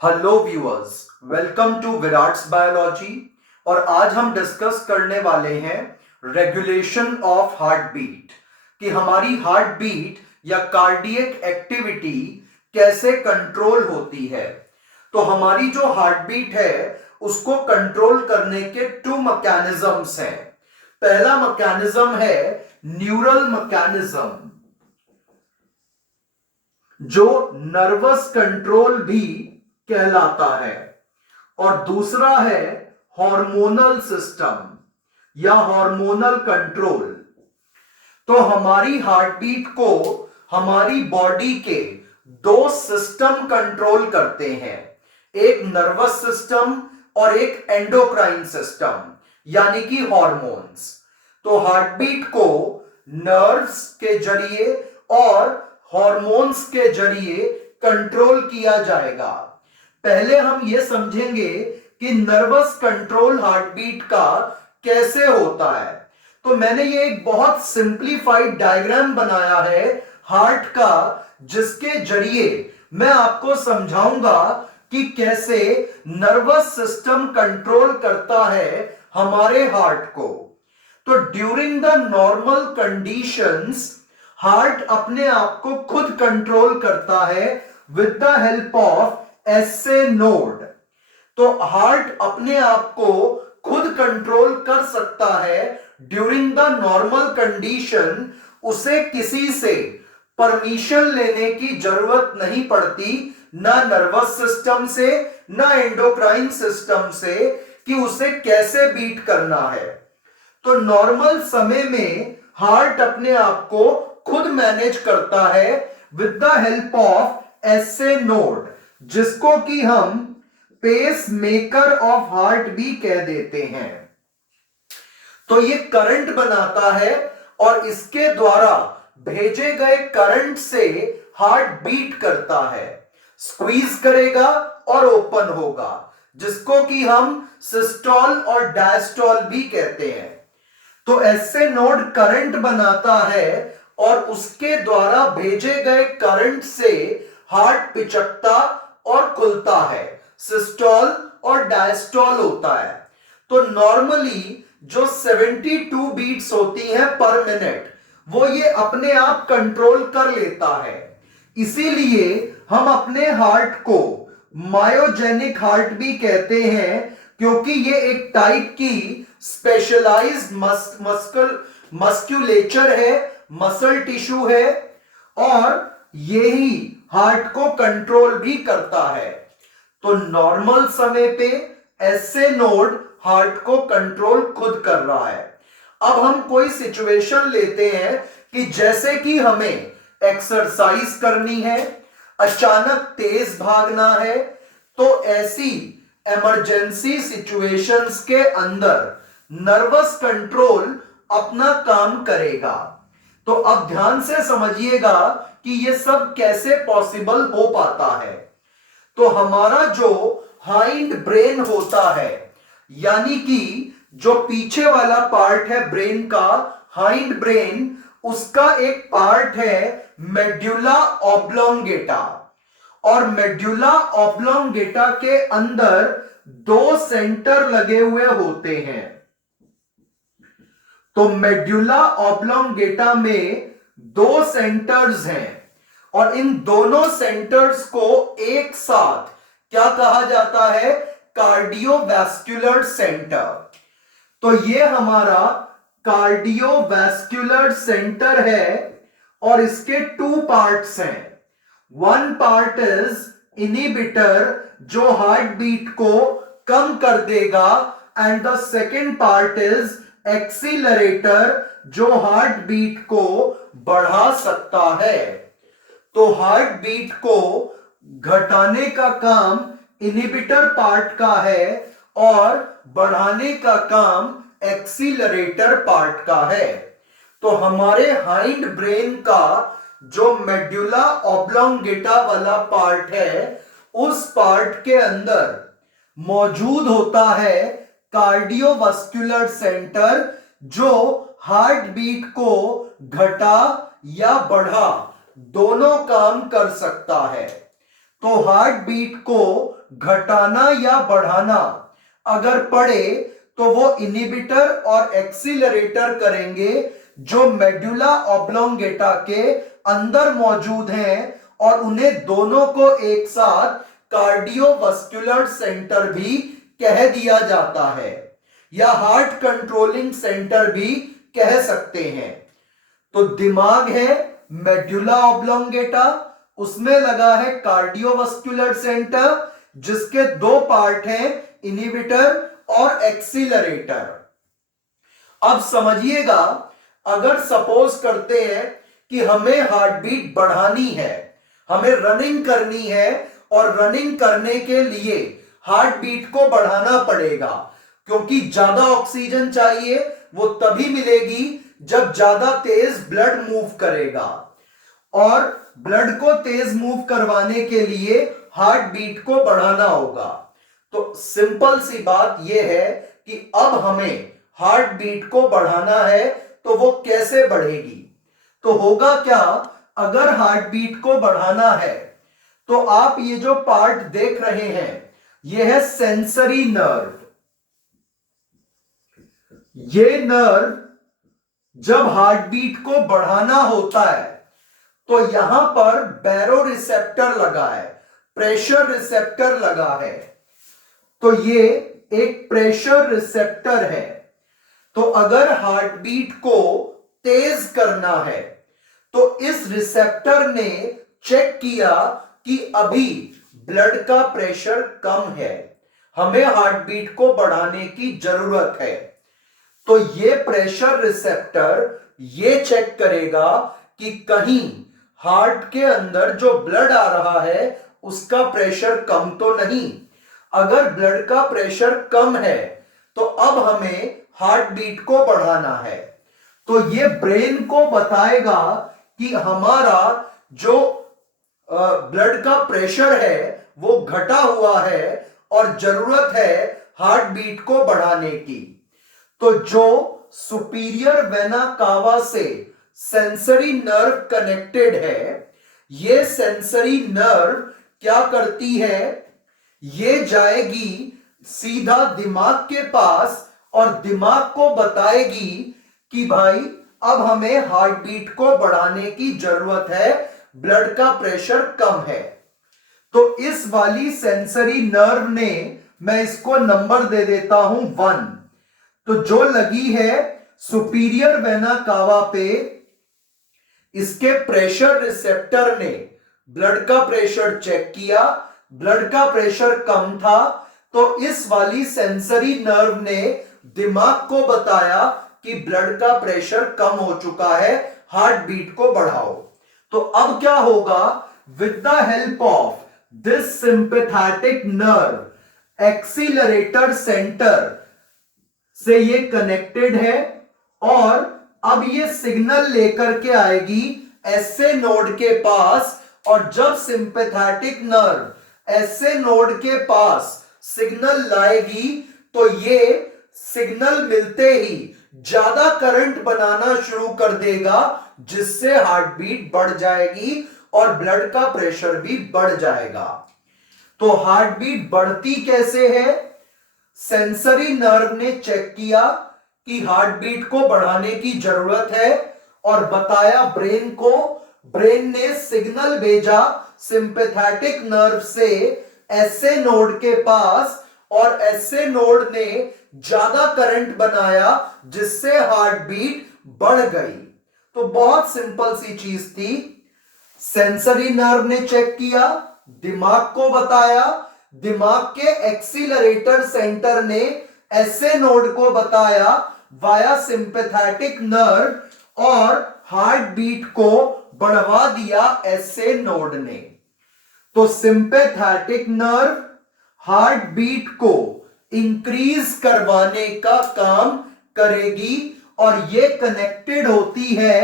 Hello viewers, welcome to Virat's biology. और आज हम डिस्कस करने वाले हैं रेगुलेशन ऑफ हार्ट बीट, कि हमारी हार्ट बीट या कार्डियक एक्टिविटी कैसे कंट्रोल होती है। तो हमारी जो हार्ट बीट है उसको कंट्रोल करने के टू मैकेनिज्म्स हैं। पहला मैकेनिज्म है न्यूरल मैकेनिज्म, जो नर्वस कंट्रोल भी कहलाता है, और दूसरा है हार्मोनल सिस्टम या हार्मोनल कंट्रोल। तो हमारी हार्ट बीट को हमारी बॉडी के दो सिस्टम कंट्रोल करते हैं, एक नर्वस सिस्टम और एक एंडोक्राइन सिस्टम यानी कि हार्मोन्स। तो हार्ट बीट को नर्व्स के जरिए और हार्मोन्स के जरिए कंट्रोल किया जाएगा। पहले हम यह समझेंगे कि नर्वस कंट्रोल हार्ट बीट का कैसे होता है। तो मैंने ये एक बहुत सिंपलीफाइड डायग्राम बनाया है हार्ट का, जिसके जरिए मैं आपको समझाऊंगा कि कैसे नर्वस सिस्टम कंट्रोल करता है हमारे हार्ट को। तो during the normal conditions heart अपने आप को खुद कंट्रोल करता है with the help of SA node. तो हार्ट अपने आप को खुद कंट्रोल कर सकता है ड्यूरिंग द नॉर्मल कंडीशन। उसे किसी से परमिशन लेने की जरूरत नहीं पड़ती, ना नर्वस सिस्टम से ना एंडोक्राइन सिस्टम से, कि उसे कैसे बीट करना है। तो नॉर्मल समय में हार्ट अपने आप को खुद मैनेज करता है with the help of SA node, जिसको कि हम पेस मेकर ऑफ हार्ट भी कह देते हैं। तो ये करंट बनाता है और इसके द्वारा भेजे गए करंट से हार्ट बीट करता है, स्क्वीज करेगा और ओपन होगा, जिसको कि हम सिस्टोल और डायस्टोल भी कहते हैं। तो ऐसे नोड करंट बनाता है और उसके द्वारा भेजे गए करंट से हार्ट पिचकता और खुलता है, सिस्टोल और डायस्टोल होता है। तो नॉर्मली जो 72 बीट्स होती हैं पर मिनट, वो ये अपने आप कंट्रोल कर लेता है। इसीलिए हम अपने हार्ट को मायोजेनिक हार्ट भी कहते हैं, क्योंकि ये एक टाइप की स्पेशलाइज्ड मस्क्यूलेचर है, मसल टिश्यू है, और यही हार्ट को कंट्रोल भी करता है। तो नॉर्मल समय पे एसए नोड हार्ट को कंट्रोल खुद कर रहा है। अब हम कोई सिचुएशन लेते हैं कि जैसे कि हमें एक्सरसाइज करनी है, अचानक तेज भागना है, तो ऐसी इमरजेंसी सिचुएशंस के अंदर नर्वस कंट्रोल अपना काम करेगा। तो अब ध्यान से समझिएगा कि यह सब कैसे पॉसिबल हो पाता है। तो हमारा जो हाइंड ब्रेन होता है, यानी कि जो पीछे वाला पार्ट है ब्रेन का, हाइंड ब्रेन, उसका एक पार्ट है मेड्यूला ऑब्लोंगेटा। और मेड्यूला ऑब्लोंगेटा के अंदर दो सेंटर लगे हुए होते हैं। तो मेड्यूला ऑब्लोंगेटा में दो सेंटर्स हैं, और इन दोनों सेंटर्स को एक साथ क्या कहा जाता है? Cardiovascular centre. तो ये हमारा कार्डियोवैस्कुलर सेंटर है, और इसके टू पार्ट्स हैं। वन पार्ट इज इनहिबिटर, जो हार्ट बीट को कम कर देगा, and the second part is accelerator, जो हार्ट बीट को बढ़ा सकता है। तो हार्ट बीट को घटाने का काम इनहिबिटर पार्ट का है, और बढ़ाने का काम एक्सीलरेटर पार्ट का है। तो हमारे हाइंड ब्रेन का जो मेड्यूला ऑब्लोंगेटा वाला पार्ट है, उस पार्ट के अंदर मौजूद होता है कार्डियोवास्कुलर सेंटर, जो हार्ट बीट को घटा या बढ़ा दोनों काम कर सकता है। तो हार्ट बीट को घटाना या बढ़ाना अगर पड़े तो वो इनहिबिटर और एक्सीलरेटर करेंगे जो मेडुला ऑब्लोंगेटा के अंदर मौजूद हैं, और उन्हें दोनों को एक साथ कार्डियोवास्कुलर सेंटर भी कह दिया जाता है, या हार्ट कंट्रोलिंग सेंटर भी कह सकते हैं। तो दिमाग है मेडुला ऑब्लोंगेटा, उसमें लगा है कार्डियोवास्कुलर सेंटर जिसके दो पार्ट हैं, इनहिबिटर और एक्सीलरेटर। अब समझिएगा, अगर सपोज करते हैं कि हमें हार्ट बीट बढ़ानी है, हमें रनिंग करनी है, और रनिंग करने के लिए हार्ट बीट को बढ़ाना पड़ेगा, क्योंकि ज्यादा ऑक्सीजन चाहिए, वो तभी मिलेगी जब ज्यादा तेज ब्लड मूव करेगा, और ब्लड को तेज मूव करवाने के लिए हार्ट बीट को बढ़ाना होगा। तो सिंपल सी बात यह है कि अब हमें हार्ट बीट को बढ़ाना है, तो वो कैसे बढ़ेगी? तो होगा क्या, अगर हार्ट बीट को बढ़ाना है तो आप ये जो पार्ट देख रहे हैं, ये है सेंसरी नर्व। ये नर्व जब हार्ट बीट को बढ़ाना होता है तो यहां पर बैरो रिसेप्टर लगा है, प्रेशर रिसेप्टर लगा है। तो ये एक प्रेशर रिसेप्टर है। तो अगर हार्ट बीट को तेज करना है तो इस रिसेप्टर ने चेक किया कि अभी ब्लड का प्रेशर कम है, हमें हार्ट बीट को बढ़ाने की जरूरत है। तो ये प्रेशर रिसेप्टर ये चेक करेगा कि कहीं हार्ट के अंदर जो ब्लड आ रहा है उसका प्रेशर कम तो नहीं। अगर ब्लड का प्रेशर कम है तो अब हमें हार्ट बीट को बढ़ाना है। तो ये ब्रेन को बताएगा कि हमारा जो ब्लड का प्रेशर है वो घटा हुआ है और जरूरत है हार्ट बीट को बढ़ाने की। तो जो सुपीरियर वेना कावा से सेंसरी नर्व कनेक्टेड है, ये सेंसरी नर्व क्या करती है, ये जाएगी सीधा दिमाग के पास और दिमाग को बताएगी कि भाई अब हमें हार्ट बीट को बढ़ाने की जरूरत है, ब्लड का प्रेशर कम है। तो इस वाली सेंसरी नर्व ने, मैं इसको नंबर दे देता हूं 1, तो जो लगी है सुपीरियर वेना कावा पे, इसके प्रेशर रिसेप्टर ने ब्लड का प्रेशर चेक किया, ब्लड का प्रेशर कम था, तो इस वाली सेंसरी नर्व ने दिमाग को बताया कि ब्लड का प्रेशर कम हो चुका है, हार्ट बीट को बढ़ाओ। तो अब क्या होगा, with the help of this sympathetic nerve, accelerator centre से ये कनेक्टेड है, और अब ये सिग्नल लेकर के आएगी एसए नोड के पास, और जब सिंपैथेटिक नर्व एसए नोड के पास सिग्नल लाएगी तो ये सिग्नल मिलते ही ज्यादा करंट बनाना शुरू कर देगा, जिससे हार्ट बीट बढ़ जाएगी और ब्लड का प्रेशर भी बढ़ जाएगा। तो हार्ट बीट बढ़ती कैसे है? सेंसरी नर्व ने चेक किया कि हार्ट बीट को बढ़ाने की जरूरत है और बताया ब्रेन को, ब्रेन ने सिग्नल भेजा सिंपैथेटिक नर्व से एसए नोड के पास, और एसए नोड ने ज्यादा करंट बनाया जिससे हार्ट बीट बढ़ गई। तो बहुत सिंपल सी चीज थी, सेंसरी नर्व ने चेक किया, दिमाग को बताया, दिमाग के एक्सीलरेटर सेंटर ने एसए नोड को बताया वाया सिंपैथेटिक नर्व, और हार्ट बीट को बढ़वा दिया एसए नोड ने। तो सिंपैथेटिक नर्व हार्ट बीट को इंक्रीज करवाने का काम करेगी, और ये कनेक्टेड होती है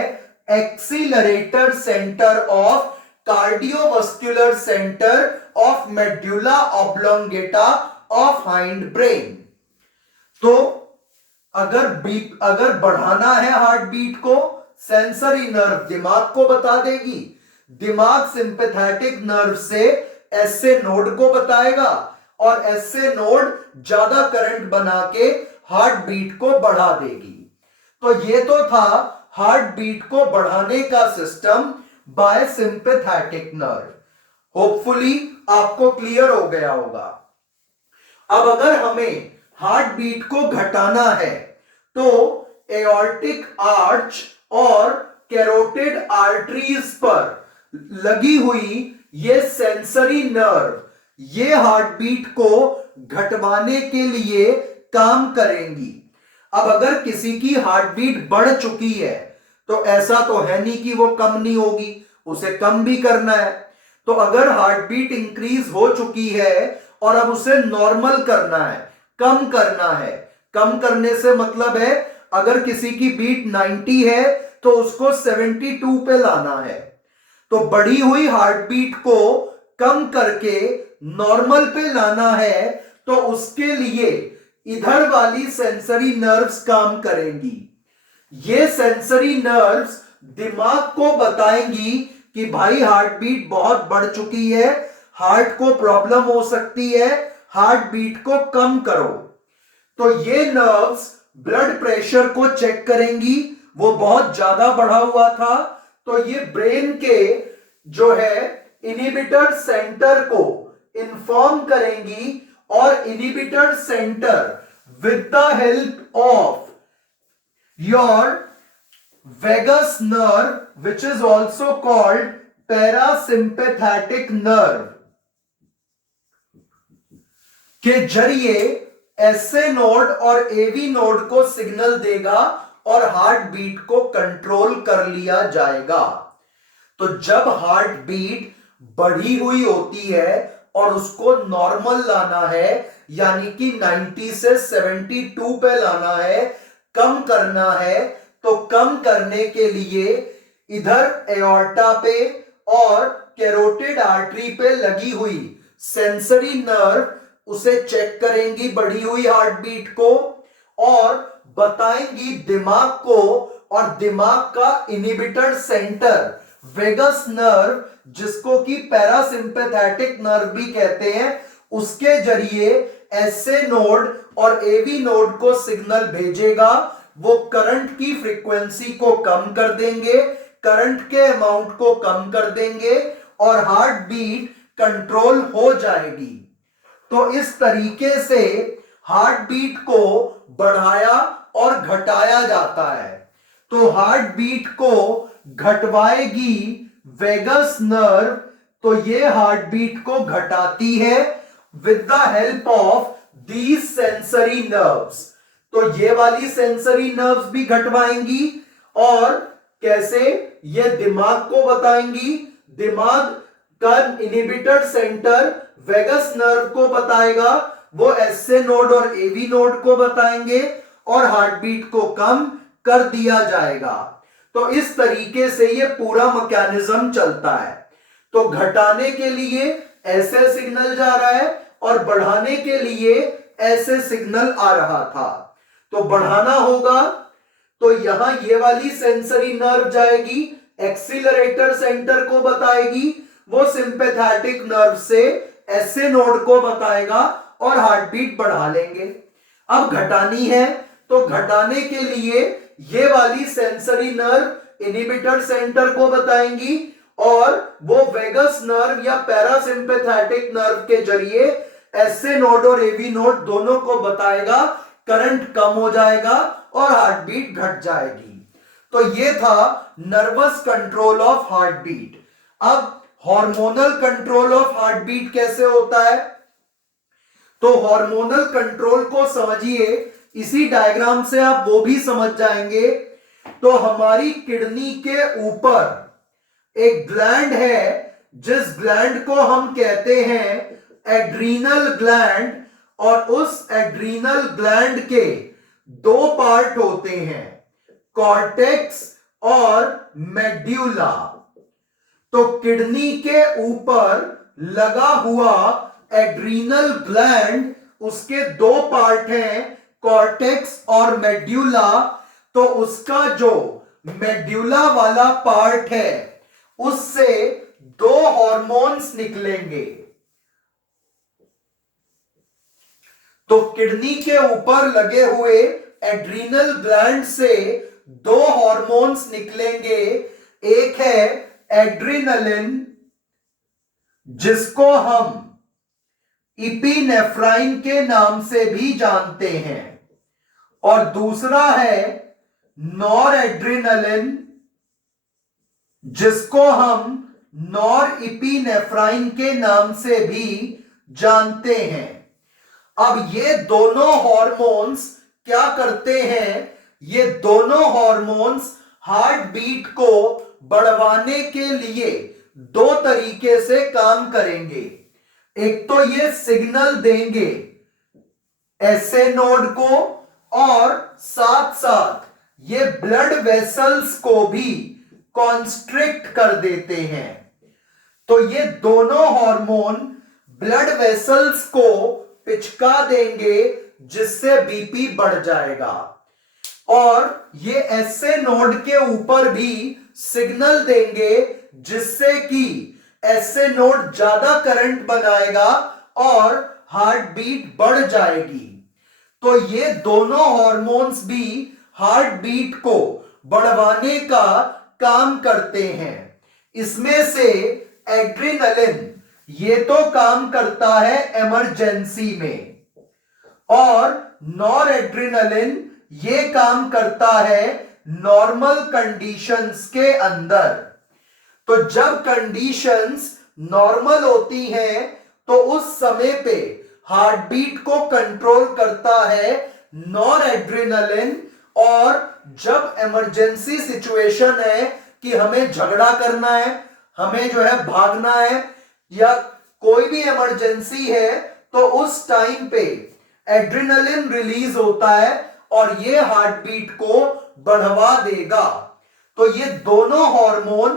accelerator centre of cardiovascular centre of medulla oblongata of hind brain. तो अगर बढ़ाना है हार्ट बीट को, सेंसरी नर्व दिमाग को बता देगी, दिमाग सिंपैथेटिक नर्व से एसए नोड को बताएगा, और एसए नोड ज्यादा करंट बना के हार्ट बीट को बढ़ा देगी। तो ये तो था हार्ट बीट को बढ़ाने का system by sympathetic nerve. Hopefully आपको क्लियर हो गया होगा। अब अगर हमें हार्ट बीट को घटाना है तो एओर्टिक आर्च और कैरोटिड आर्टरीज पर लगी हुई ये सेंसरी नर्व ये हार्ट बीट को घटवाने के लिए काम करेंगी। अब अगर किसी की हार्ट बीट बढ़ चुकी है तो ऐसा तो है नहीं कि वो कम नहीं होगी, उसे कम भी करना है। तो अगर हार्ट बीट इंक्रीज हो चुकी है और अब उसे नॉर्मल करना है, कम करना है, कम करने से मतलब है अगर किसी की बीट 90 है तो उसको 72 पे लाना है। तो बढ़ी हुई हार्ट बीट को कम करके नॉर्मल पे लाना है तो उसके लिए इधर वाली सेंसरी नर्व्स काम करेंगी। ये सेंसरी नर्व्स दिमाग को बताएंगी कि भाई हार्ट बीट बहुत बढ़ चुकी है, हार्ट को प्रॉब्लम हो सकती है, हार्ट बीट को कम करो। तो ये नर्व्स ब्लड प्रेशर को चेक करेंगी, वो बहुत ज्यादा बढ़ा हुआ था तो ये ब्रेन के जो है इनहिबिटर सेंटर को इन्फॉर्म करेंगी और inhibitor center with the help of your vagus nerve which is also called parasympathetic nerve के जरिए एसए नोड और एवी नोड को सिग्नल देगा और हार्ट बीट को कंट्रोल कर लिया जाएगा। तो जब हार्ट बीट बढ़ी हुई होती है और उसको नॉर्मल लाना है यानी कि 90 से 72 पे लाना है, कम करना है, तो कम करने के लिए इधर एओर्टा पे और कैरोटिड आर्टरी पे लगी हुई सेंसरी नर्व उसे चेक करेंगी बढ़ी हुई हार्ट बीट को और बताएंगी दिमाग को, और दिमाग का इनहिबिटर सेंटर वेगस नर्व जिसको कि पैरासिम्पैथेटिक नर्व भी कहते हैं उसके जरिए एसए नोड और एवी नोड को सिग्नल भेजेगा। वो करंट की फ्रीक्वेंसी को कम कर देंगे, करंट के अमाउंट को कम कर देंगे और हार्ट बीट कंट्रोल हो जाएगी। तो इस तरीके से हार्ट बीट को बढ़ाया और घटाया जाता है। तो हार्ट बीट को घटवाएगी वेगस नर्व, तो ये हार्ट बीट को घटाती है with the help of these sensory nerves. तो ये वाली सेंसरी नर्व्स भी घटवाएंगी और कैसे, ये दिमाग को बताएंगी, दिमाग का इनहिबिटर सेंटर वेगस नर्व को बताएगा, वो एसए नोड और एवी नोड को बताएंगे और हार्ट बीट को कम कर दिया जाएगा। तो इस तरीके से ये पूरा मैकेनिज्म चलता है। तो घटाने के लिए ऐसे सिग्नल जा रहा है और बढ़ाने के लिए ऐसे सिग्नल आ रहा था। तो बढ़ाना होगा तो यहां ये वाली सेंसरी नर्व जाएगी, एक्सीलरेटर सेंटर को बताएगी, वो सिंपैथेटिक नर्व से एसए नोड को बताएगा और हार्ट बीट बढ़ा लेंगे। अब घटानी है तो घटाने के लिए ये वाली सेंसरी नर्व इनहिबिटर सेंटर को बताएंगी और वो वेगस नर्व या पैरासिम्पैथेटिक नर्व के जरिए एसए नोड और एवी नोड दोनों को बताएगा, करंट कम हो जाएगा और हार्ट बीट घट जाएगी। तो ये था nervous control of heart beat. अब hormonal control of heart beat कैसे होता है? तो हार्मोनल कंट्रोल को समझिए, इसी डायग्राम से आप वो भी समझ जाएंगे। तो हमारी किडनी के ऊपर एक ग्लैंड है जिस ग्लैंड को हम कहते हैं एड्रीनल ग्लैंड, और उस एड्रीनल ग्लैंड के दो पार्ट होते हैं, कॉर्टेक्स और मेड्यूला। तो किडनी के ऊपर लगा हुआ एड्रीनल ग्लैंड, उसके दो पार्ट हैं, कॉर्टेक्स और मेड्यूला। तो उसका जो मेड्यूला वाला पार्ट है उससे दो हार्मोन्स निकलेंगे। तो किडनी के ऊपर लगे हुए एड्रीनल ग्लैंड से दो हॉर्मोन्स निकलेंगे। एक है एड्रीनलिन, जिसको हम इपिनेफ्राइन के नाम से भी जानते हैं, और दूसरा है नॉरएड्रेनालिन, जिसको हम नॉरइपिनेफ्राइन के नाम से भी जानते हैं। अब ये दोनों हॉर्मोन्स क्या करते हैं? ये दोनों हॉर्मोन्स हार्ट बीट को बढ़वाने के लिए दो तरीके से काम करेंगे। एक तो ये सिग्नल देंगे एसए नोड को, और साथ साथ ये ब्लड वेसल्स को भी कॉन्स्ट्रिक्ट कर देते हैं। तो ये दोनों हार्मोन ब्लड वेसल्स को पिचका देंगे, जिससे बीपी बढ़ जाएगा, और ये एसए नोड के ऊपर भी सिग्नल देंगे, जिससे कि एसए नोड ज्यादा करंट बनाएगा और हार्ट बीट बढ़ जाएगी। तो ये दोनों हार्मोन्स भी हार्ट बीट को बढ़वाने का काम करते हैं। इसमें से एड्रेनालिन ये तो काम करता है इमरजेंसी में, और नॉरएड्रेनालिन ये काम करता है नॉर्मल कंडीशंस के अंदर। तो जब कंडीशंस नॉर्मल होती हैं तो उस समय पे हार्ट बीट को कंट्रोल करता है नॉरएड्रेनालिन, और जब इमरजेंसी सिचुएशन है कि हमें झगड़ा करना है, हमें जो है भागना है, या कोई भी इमरजेंसी है, तो उस टाइम पे एड्रेनालिन रिलीज होता है और ये हार्ट बीट को बढ़वा देगा। तो ये दोनों हार्मोन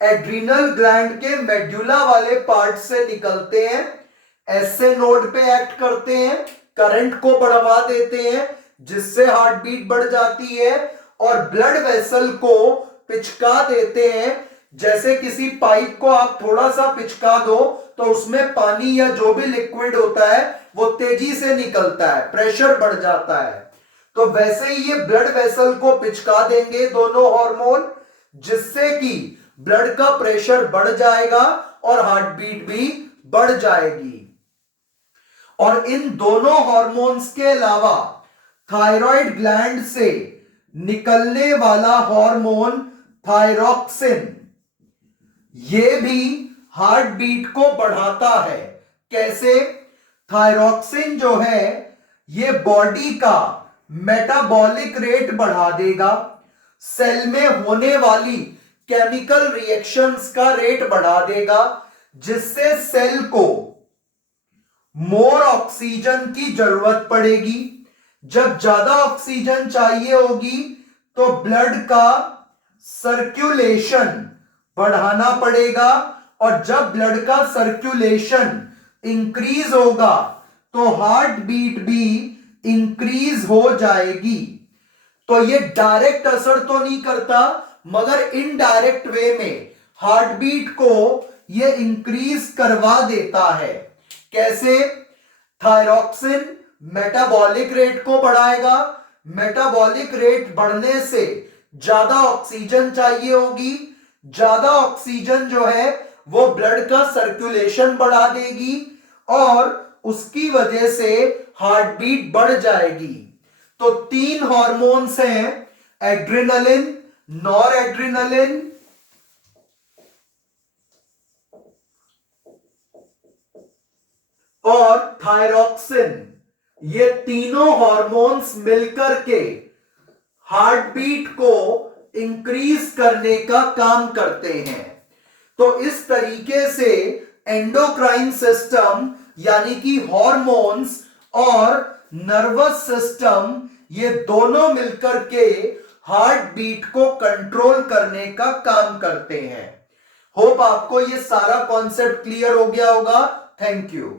एड्रीनल ग्लैंड के मेड्यूला वाले पार्ट से निकलते हैं, एसए नोड पे एक्ट करते हैं, करंट को बढ़वा देते हैं, जिससे हार्ट बीट बढ़ जाती है, और ब्लड वेसल को पिचका देते हैं। जैसे किसी पाइप को आप थोड़ा सा पिचका दो तो उसमें पानी या जो भी लिक्विड होता है वो तेजी से निकलता है, प्रेशर बढ़ जाता है। तो वैसे ही ये ब्लड वेसल को पिचका देंगे दोनों हार्मोन, जिससे कि ब्लड का प्रेशर बढ़ जाएगा और हार्ट बीट भी बढ़ जाएगी। और इन दोनों हार्मोन्स के अलावा थायराइड ग्लैंड से निकलने वाला हार्मोन थायरॉक्सिन, ये भी हार्ट बीट को बढ़ाता है। कैसे? थायरॉक्सिन जो है ये बॉडी का मेटाबॉलिक रेट बढ़ा देगा, सेल में होने वाली केमिकल रिएक्शंस का रेट बढ़ा देगा, जिससे सेल को मोर ऑक्सीजन की जरूरत पड़ेगी। जब ज्यादा ऑक्सीजन चाहिए होगी तो ब्लड का सर्कुलेशन बढ़ाना पड़ेगा, और जब ब्लड का सर्कुलेशन इंक्रीज होगा तो हार्ट बीट भी इंक्रीज हो जाएगी। तो ये डायरेक्ट असर तो नहीं करता, मगर इनडायरेक्ट वे में हार्ट बीट को ये इंक्रीज करवा देता है। कैसे? थायरॉक्सिन मेटाबॉलिक रेट को बढ़ाएगा, मेटाबॉलिक रेट बढ़ने से ज्यादा ऑक्सीजन चाहिए होगी, ज्यादा ऑक्सीजन जो है वो ब्लड का सर्कुलेशन बढ़ा देगी, और उसकी वजह से हार्ट बीट बढ़ जाएगी। तो तीन हार्मोन्स हैं, एड्रेनालिन, नॉरएड्रेनालिन और थायरॉक्सिन। ये तीनों हार्मोन्स मिलकर के हार्ट बीट को इंक्रीज करने का काम करते हैं। तो इस तरीके से एंडोक्राइन सिस्टम यानी कि हार्मोन्स और नर्वस सिस्टम ये दोनों मिलकर के हार्ट बीट को कंट्रोल करने का काम करते हैं। होप आपको ये सारा कॉन्सेप्ट क्लियर हो गया होगा। Thank you.